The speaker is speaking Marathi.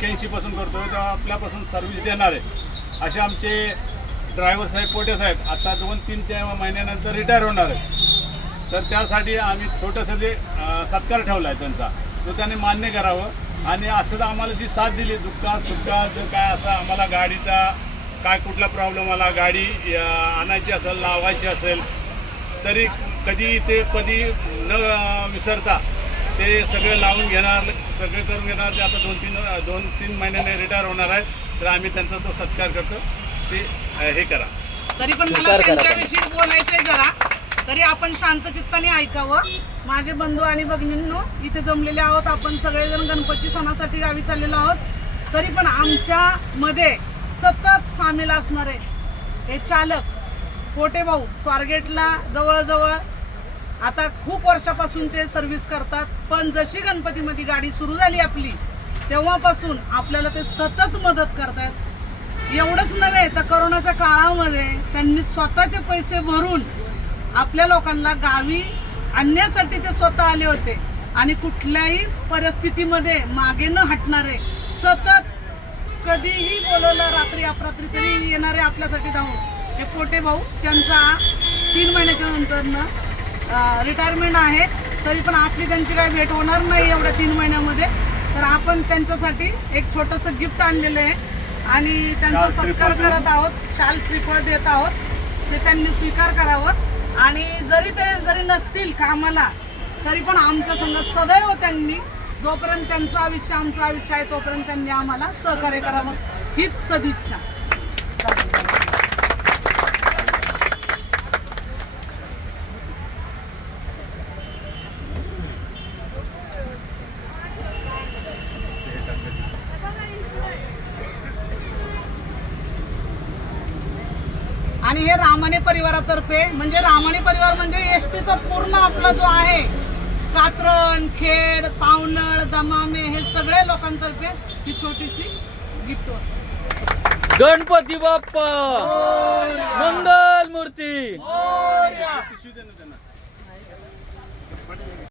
81 पासून करतो तेव्हा आपल्यापासून सर्व्हिस देणार आहे असे आमचे ड्रायव्हर साहेब पोटे साहेब आता 2-3 महिन्यानंतर रिटायर होणार आहे. तर त्यासाठी आम्ही छोटंसं जे सत्कार ठेवला आहे त्यांचा तो त्यांनी मान्य करावं आणि असं आम्हाला जी साथ दिली दुःखात सुखात काय असं आम्हाला गाडीचा काय कुठला प्रॉब्लेम आला गाडी आणायची असेल लावायची असेल तरी कधी ते कधी न विसरता ते सगळे लावून घेणार सगळे करून घेणार. ते आता 2-3 महिन्याने रिटायर होणार आहेत तर आम्ही त्यांचा तो सत्कार करतो ते हे करा. तरी पण मला त्यांच्याविषयी बोलायचंय जरा तरी आपण शांत चित्ताने ऐकावं. माझे बंधू आणि भगिनींनो इथे जमलेले आहोत आपण सगळेजण गणपती सणासाठी गावी चाललेलो आहोत तरी पण आमच्या मध्ये सतत सामील असणारे हे चालक पोटे भाऊ स्वारगेटला जवळजवळ आता खूप वर्षापासून ते सर्व्हिस करतात पण जशी गणपतीमध्ये गाडी सुरू झाली आपली तेव्हापासून आपल्याला ते सतत मदत करतात. एवढंच नव्हे तर कोरोनाच्या काळामध्ये त्यांनी स्वतःचे पैसे भरून आपल्या लोकांना गावी आणण्यासाठी ते स्वतः आले होते आणि कुठल्याही परिस्थितीमध्ये मागे न हटणारे सतत कधीही बोलवलं रात्री अपरात्री तरी येणारे आपल्यासाठी धावून हे पोटे भाऊ. त्यांचा 3 महिन्याच्या नंतरनं रिटायरमेंट आहे तरी पण आपली त्यांची काही भेट होणार नाही एवढ्या 3 महिन्यामध्ये. तर आपण त्यांच्यासाठी एक छोटंसं गिफ्ट आणलेलं आहे आणि त्यांचा सत्कार करत आहोत. शाल श्रीफळ देत आहोत ते त्यांनी स्वीकार करावं आणि जरी नसतील कामाला तरी पण आमच्या संग सदैव त्यांनी जोपर्यंत त्यांचं आयुष्य आमचं आयुष्य आहे तोपर्यंत त्यांनी आम्हाला सहकार्य करावं हीच सदिच्छा. आणि हे रामाने परिवारातर्फे म्हणजे रामाने परिवार म्हणजे एसटीचा पूर्ण आपला जो आहे कात्रण खेड पावनळ दमामे हे सगळे लोकांतर्फे ही छोटीशी गिफ्ट असते. गणपती बाप्पा मंगल मूर्ती.